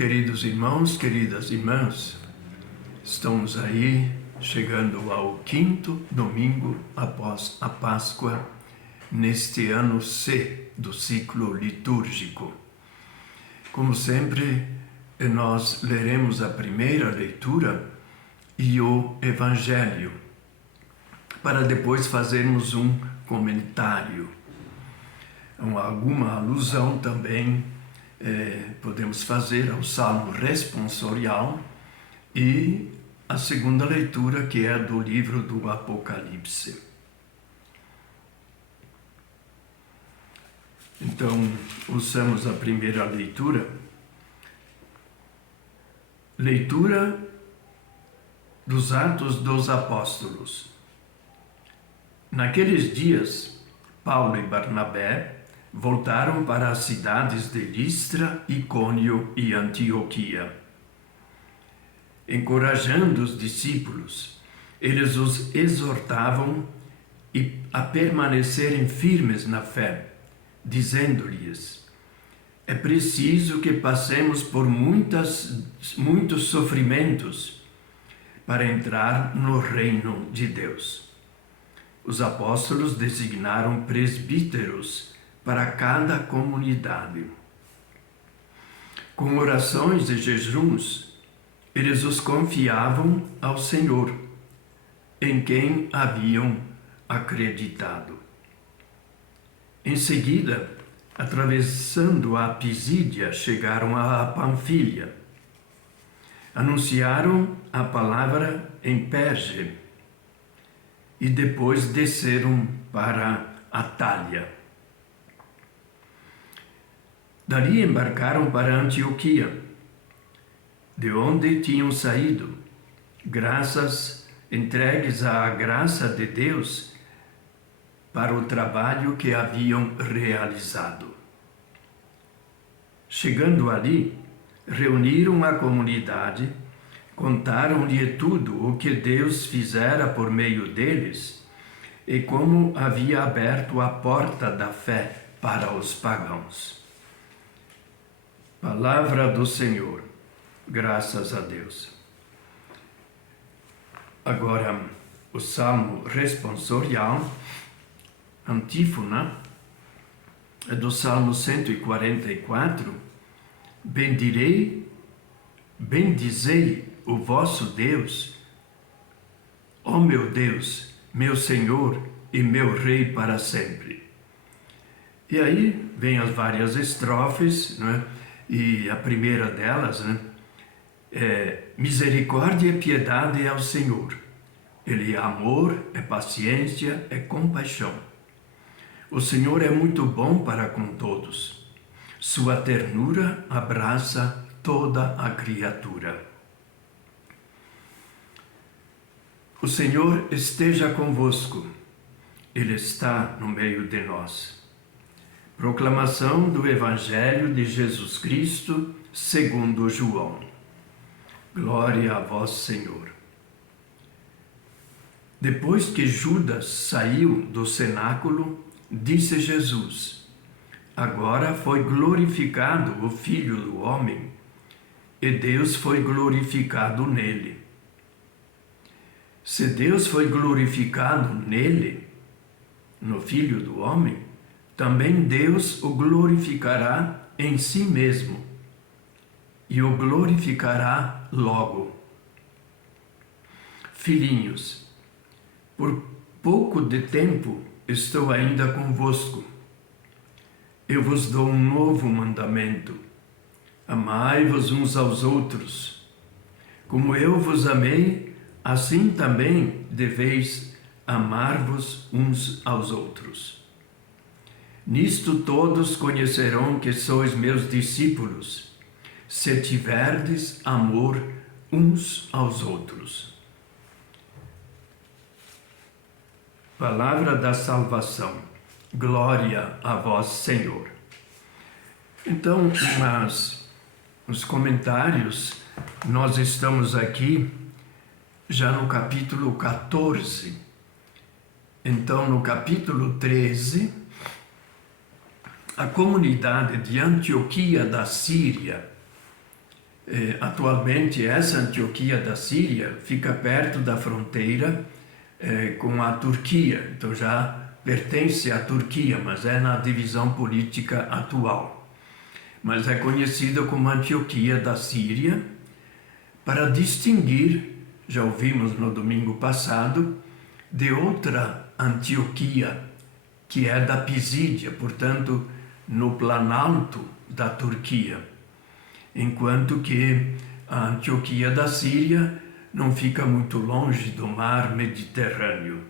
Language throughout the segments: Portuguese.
Queridos irmãos, queridas irmãs, estamos aí chegando ao quinto domingo após a Páscoa, neste ano C do ciclo litúrgico. Como sempre, nós leremos a primeira leitura e o Evangelho, para depois fazermos um comentário. Alguma alusão também podemos fazer ao Salmo responsorial e a segunda leitura, que é do livro do Apocalipse. Então, ouçamos a primeira leitura. Leitura dos Atos dos Apóstolos. Naqueles dias, Paulo e Barnabé voltaram para as cidades de Listra, Icônio e Antioquia. Encorajando os discípulos, eles os exortavam a permanecerem firmes na fé, dizendo-lhes: é preciso que passemos por muitos sofrimentos para entrar no reino de Deus. Os apóstolos designaram presbíteros para cada comunidade. Com orações e jejuns, eles os confiavam ao Senhor, em quem haviam acreditado. Em seguida, atravessando a Pisídia, chegaram a Panfilha. Anunciaram a palavra em Perge e depois desceram para Atália. Dali embarcaram para Antioquia, de onde tinham saído, entregues à graça de Deus para o trabalho que haviam realizado. Chegando ali, reuniram a comunidade, contaram-lhe tudo o que Deus fizera por meio deles e como havia aberto a porta da fé para os pagãos. Palavra do Senhor, graças a Deus. Agora, o Salmo responsorial, antífona, é do Salmo 144. Bendizei o vosso Deus, ó meu Deus, meu Senhor e meu Rei para sempre. E aí vem as várias estrofes, né? E a primeira delas, é misericórdia e piedade ao Senhor. Ele é amor, é paciência, é compaixão. O Senhor é muito bom para com todos. Sua ternura abraça toda a criatura. O Senhor esteja convosco. Ele está no meio de nós. Proclamação do Evangelho de Jesus Cristo, segundo João. Glória a vós, Senhor. Depois que Judas saiu do cenáculo, disse Jesus: agora foi glorificado o Filho do Homem, e Deus foi glorificado nele. Se Deus foi glorificado nele, no Filho do Homem, também Deus o glorificará em si mesmo, e o glorificará logo. Filhinhos, por pouco de tempo estou ainda convosco. Eu vos dou um novo mandamento: amai-vos uns aos outros. Como eu vos amei, assim também deveis amar-vos uns aos outros. Nisto todos conhecerão que sois meus discípulos, se tiverdes amor uns aos outros. Palavra da salvação. Glória a vós, Senhor. Então, nos comentários, nós estamos aqui já no capítulo 14. Então, no capítulo 13, a comunidade de Antioquia da Síria Atualmente, essa Antioquia da Síria fica perto da fronteira com a Turquia, então já pertence à Turquia, mas é na divisão política atual. Mas é conhecida como Antioquia da Síria, para distinguir, já ouvimos no domingo passado, de outra Antioquia, que é da Pisídia, portanto, no planalto da Turquia, enquanto que a Antioquia da Síria não fica muito longe do mar Mediterrâneo.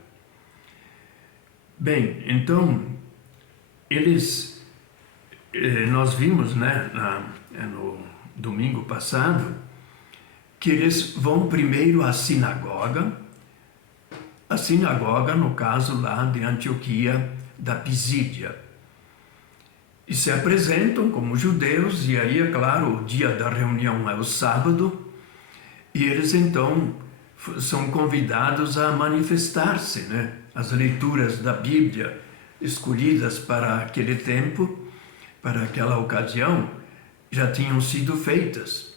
Bem, então, nós vimos, né, no domingo passado, que eles vão primeiro à sinagoga, no caso lá de Antioquia da Pisídia, e se apresentam como judeus, e aí, é claro, o dia da reunião é o sábado, e eles então são convidados a manifestar-se, né? As leituras da Bíblia escolhidas para aquele tempo, para aquela ocasião, já tinham sido feitas.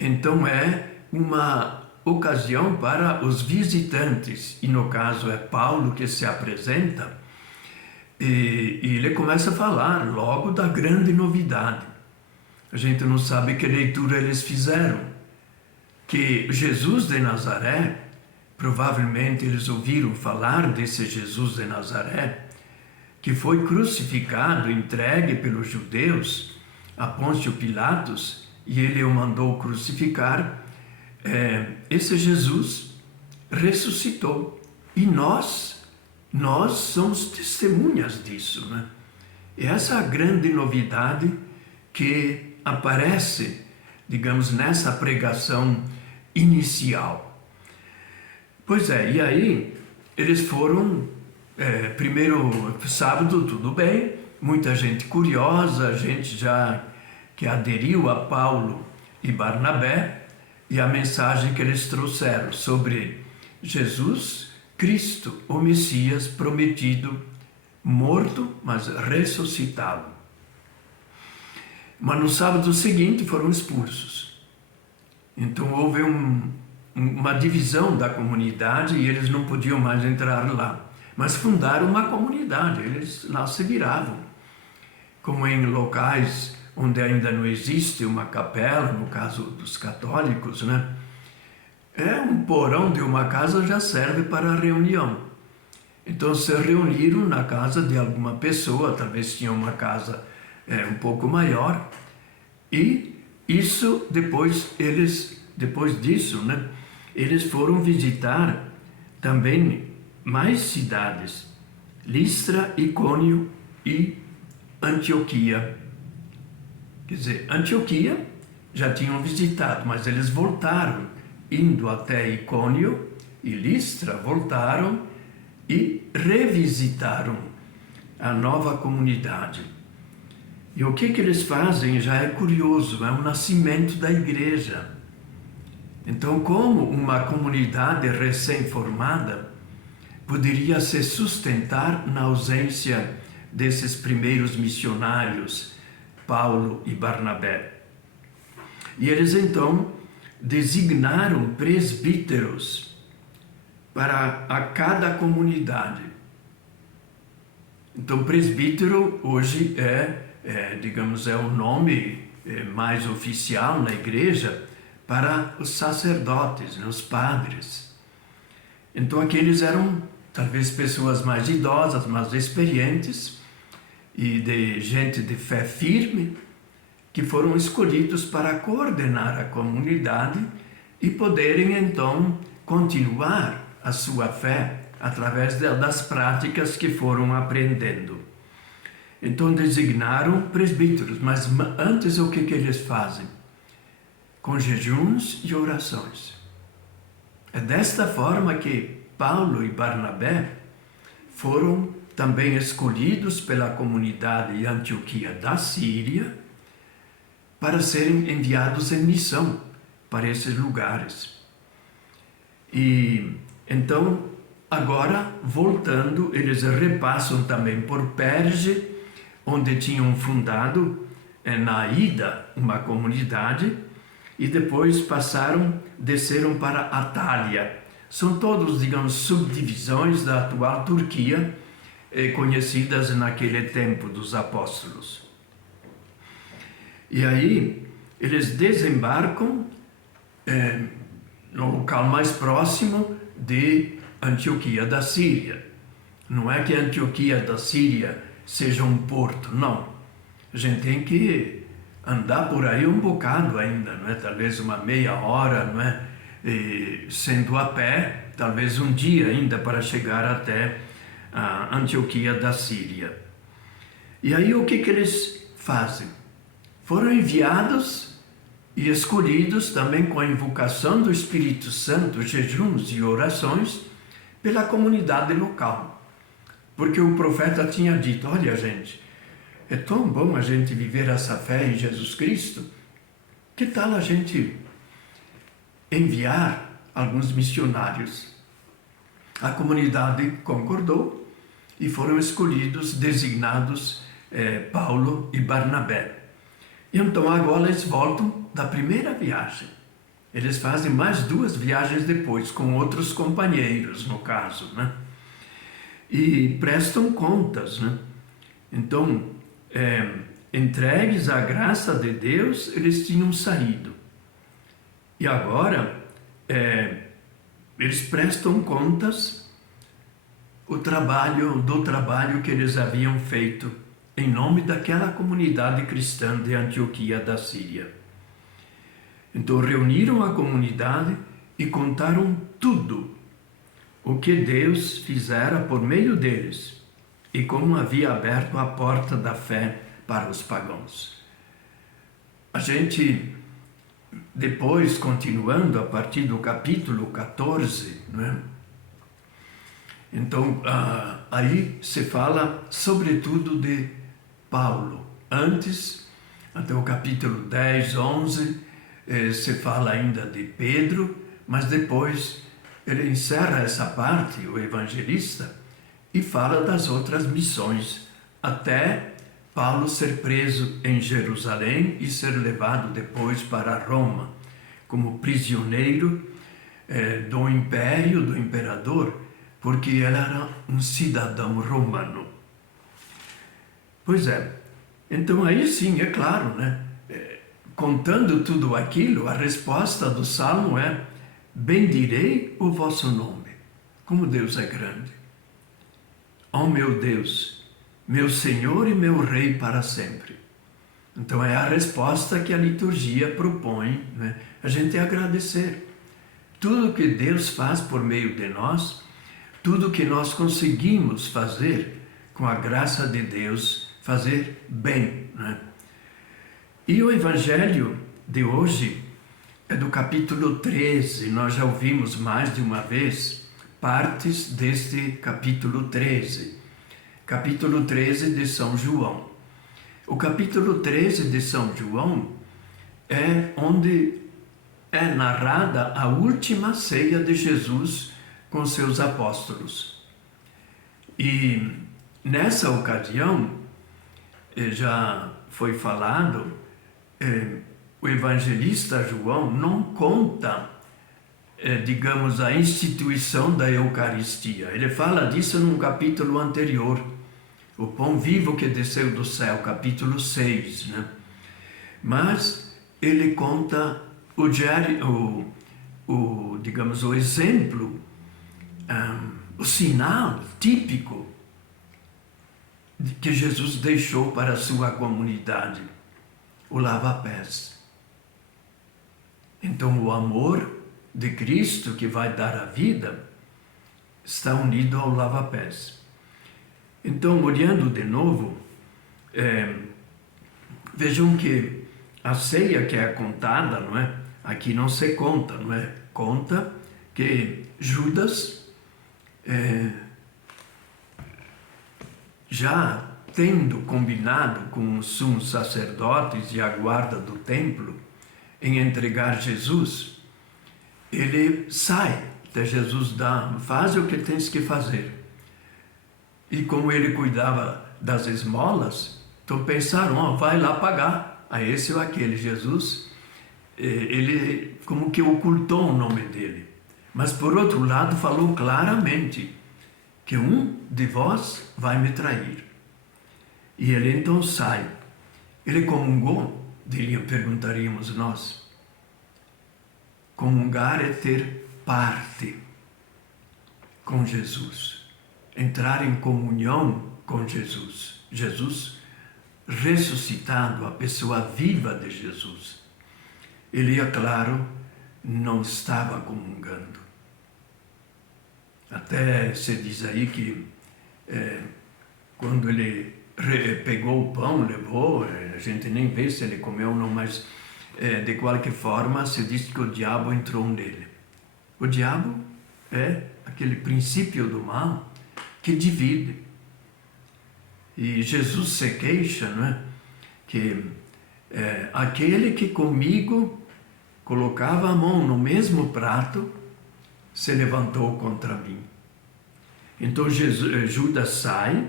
Então é uma ocasião para os visitantes, e no caso é Paulo que se apresenta, e ele começa a falar logo da grande novidade. A gente não sabe que leitura eles fizeram, que Jesus de Nazaré, provavelmente eles ouviram falar desse Jesus de Nazaré, que foi crucificado, entregue pelos judeus a Pôncio Pilatos, e ele o mandou crucificar. Esse Jesus ressuscitou, e nós somos testemunhas disso, né? E essa é a grande novidade que aparece, digamos, nessa pregação inicial. Pois é, e aí eles foram, primeiro sábado, tudo bem, muita gente curiosa, gente já que aderiu a Paulo e Barnabé, e a mensagem que eles trouxeram sobre Jesus Cristo, o Messias prometido, morto, mas ressuscitado. Mas no sábado seguinte foram expulsos. Então houve uma divisão da comunidade e eles não podiam mais entrar lá. Mas fundaram uma comunidade, eles lá se viravam. Como em locais onde ainda não existe uma capela, no caso dos católicos, né? Um porão de uma casa já serve para reunião. Então se reuniram na casa de alguma pessoa, talvez tinha uma casa um pouco maior, e isso depois disso, né? Eles foram visitar também mais cidades, Listra, Icônio e Antioquia. Quer dizer, Antioquia já tinham visitado, mas eles voltaram, indo até Icônio e Listra, voltaram e revisitaram a nova comunidade. E o que eles fazem já é curioso, é o nascimento da igreja. Então, como uma comunidade recém-formada poderia se sustentar na ausência desses primeiros missionários, Paulo e Barnabé? E eles então designaram presbíteros para a cada comunidade. Então, presbítero hoje digamos, é o nome mais oficial na igreja para os sacerdotes, né, os padres. Então, aqueles eram talvez pessoas mais idosas, mais experientes e de gente de fé firme, que foram escolhidos para coordenar a comunidade e poderem então continuar a sua fé através das práticas que foram aprendendo. Então designaram presbíteros, mas antes o que eles fazem? Com jejuns e orações. É desta forma que Paulo e Barnabé foram também escolhidos pela comunidade de Antioquia da Síria para serem enviados em missão para esses lugares. E então, agora, voltando, eles repassam também por Perge, onde tinham fundado na ida uma comunidade, e depois desceram para Atália. São todos, digamos, subdivisões da atual Turquia, conhecidas naquele tempo dos apóstolos. E aí eles desembarcam no local mais próximo de Antioquia da Síria. Não é que Antioquia da Síria seja um porto, não. A gente tem que andar por aí um bocado ainda, não é? Talvez uma meia hora, não é? Sendo a pé, talvez um dia ainda para chegar até a Antioquia da Síria. E aí o que eles fazem? Foram enviados e escolhidos também com a invocação do Espírito Santo, jejuns e orações pela comunidade local. Porque o profeta tinha dito, olha gente, é tão bom a gente viver essa fé em Jesus Cristo, que tal a gente enviar alguns missionários? A comunidade concordou e foram escolhidos, designados Paulo e Barnabé. E então agora eles voltam da primeira viagem. Eles fazem mais 2 viagens depois, com outros companheiros, no caso, né? E prestam contas, né? Então, entregues à graça de Deus, eles tinham saído. E agora, eles prestam contas do trabalho que eles haviam feito em nome daquela comunidade cristã de Antioquia da Síria. Então reuniram a comunidade e contaram tudo o que Deus fizera por meio deles e como havia aberto a porta da fé para os pagãos. A gente, depois, continuando a partir do capítulo 14, né? Então, aí se fala sobretudo de Paulo. Antes, até o capítulo 10, 11, se fala ainda de Pedro, mas depois ele encerra essa parte, o evangelista, e fala das outras missões, até Paulo ser preso em Jerusalém e ser levado depois para Roma, como prisioneiro do império, do imperador, porque ele era um cidadão romano. Pois é, então aí sim, é claro, né? Contando tudo aquilo, a resposta do Salmo é: bendirei o vosso nome, como Deus é grande. Ó meu Deus, meu Senhor e meu Rei para sempre. Então é a resposta que a liturgia propõe, né? A gente agradecer. Tudo que Deus faz por meio de nós, tudo que nós conseguimos fazer com a graça de Deus, fazer bem, né? E o Evangelho de hoje é do capítulo 13, nós já ouvimos mais de uma vez partes deste capítulo 13. Capítulo 13 de São João. O capítulo 13 de São João é onde é narrada a última ceia de Jesus com seus apóstolos. E nessa ocasião, já foi falado, o evangelista João não conta, digamos, a instituição da Eucaristia. Ele fala disso num capítulo anterior, o pão vivo que desceu do céu, capítulo 6, né? Mas ele conta digamos, o exemplo, o sinal típico que Jesus deixou para a sua comunidade, o lava-pés. Então o amor de Cristo que vai dar a vida está unido ao lava-pés. Então, olhando de novo, vejam que a ceia que é contada, não é? Aqui não se conta, não é? Conta que Judas, já tendo combinado com os sumos sacerdotes e a guarda do templo em entregar Jesus, ele sai, até Jesus faz o que tens que fazer. E como ele cuidava das esmolas, então pensaram, vai lá pagar a esse ou aquele. Jesus ele como que ocultou o nome dele. Mas, por outro lado, falou claramente que um de vós vai me trair. E ele então sai. Ele comungou? Perguntaríamos nós. Comungar é ter parte com Jesus. Entrar em comunhão com Jesus. Jesus ressuscitado, a pessoa viva de Jesus. Ele, é claro, não estava comungando. Até se diz aí que quando ele pegou o pão, levou, a gente nem vê se ele comeu ou não, mas de qualquer forma se diz que o diabo entrou nele. O diabo é aquele princípio do mal que divide. E Jesus se queixa, não é? Que aquele que comigo colocava a mão no mesmo prato se levantou contra mim. Então Judas sai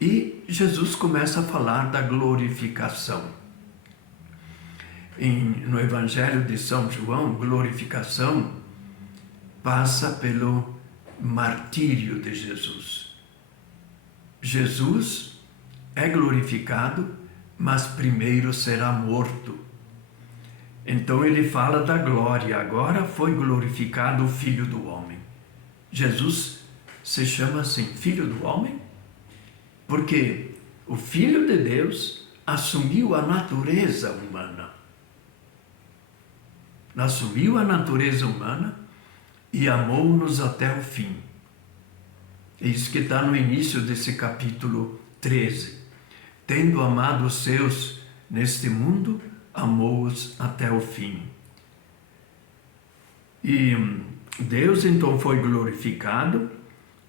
e Jesus começa a falar da glorificação. No Evangelho de São João, glorificação passa pelo martírio de Jesus. Jesus é glorificado, mas primeiro será morto. Então ele fala da glória. Agora foi glorificado o Filho do Homem. Jesus se chama assim, Filho do Homem, porque o Filho de Deus assumiu a natureza humana. Assumiu a natureza humana e amou-nos até o fim. É isso que está no início desse capítulo 13. Tendo amado os seus neste mundo, amou-os até o fim. E Deus então foi glorificado,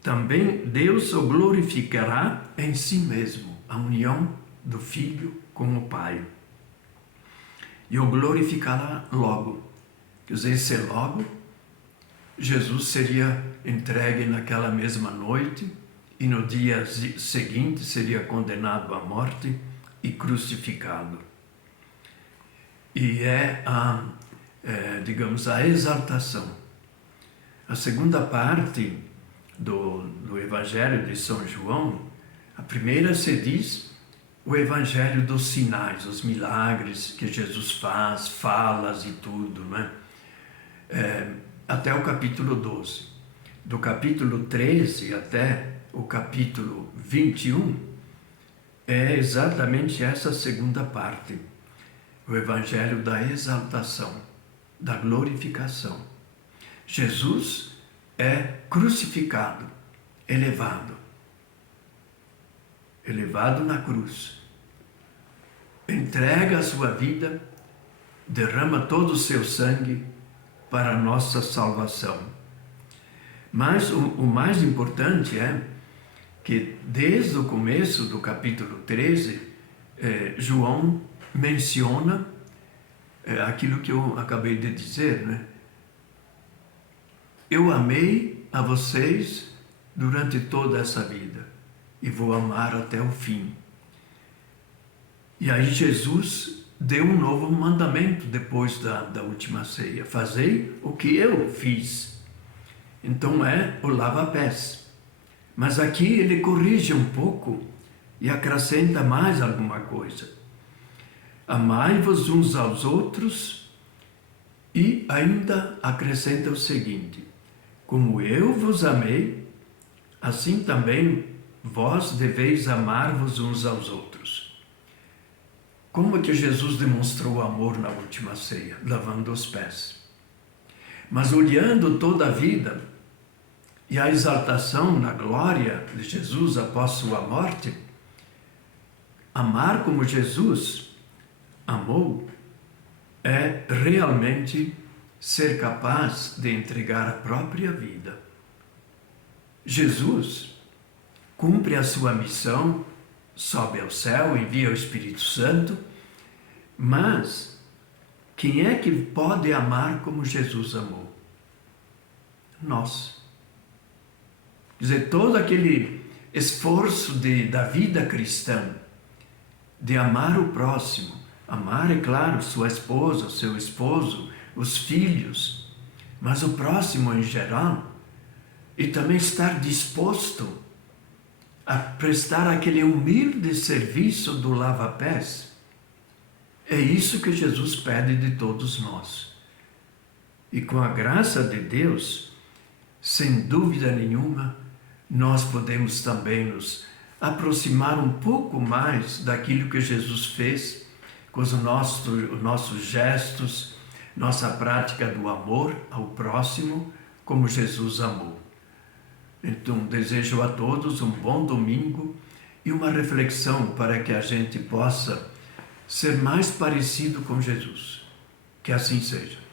também Deus o glorificará em si mesmo, a união do Filho com o Pai. E o glorificará logo. Quer dizer, esse logo, Jesus seria entregue naquela mesma noite e no dia seguinte seria condenado à morte e crucificado. E digamos, a exaltação. A segunda parte do Evangelho de São João, a primeira se diz o Evangelho dos sinais, os milagres que Jesus faz, falas e tudo, né? Até o capítulo 12. Do capítulo 13 até o capítulo 21, é exatamente essa segunda parte. O Evangelho da exaltação, da glorificação. Jesus é crucificado, elevado na cruz. Entrega a sua vida, derrama todo o seu sangue para a nossa salvação. Mas o mais importante é que desde o começo do capítulo 13, João menciona aquilo que eu acabei de dizer, né? Eu amei a vocês durante toda essa vida e vou amar até o fim. E aí Jesus deu um novo mandamento depois da última ceia. Fazei o que eu fiz. Então é o lava-pés. Mas aqui ele corrige um pouco e acrescenta mais alguma coisa. Amai-vos uns aos outros e ainda acrescenta o seguinte: como eu vos amei, assim também vós deveis amar-vos uns aos outros. Como é que Jesus demonstrou amor na última ceia? Lavando os pés. Mas olhando toda a vida e a exaltação na glória de Jesus após sua morte, amar como Jesus amou é realmente ser capaz de entregar a própria vida. Jesus cumpre a sua missão, sobe ao céu, envia o Espírito Santo, mas quem é que pode amar como Jesus amou? Nós. Quer dizer, todo aquele esforço da vida cristã, de amar o próximo, Amar, é claro, sua esposa, seu esposo, os filhos, mas o próximo em geral. E também estar disposto a prestar aquele humilde serviço do lava-pés. É isso que Jesus pede de todos nós. E com a graça de Deus, sem dúvida nenhuma, nós podemos também nos aproximar um pouco mais daquilo que Jesus fez com os nossos gestos, nossa prática do amor ao próximo, como Jesus amou. Então, desejo a todos um bom domingo e uma reflexão para que a gente possa ser mais parecido com Jesus. Que assim seja.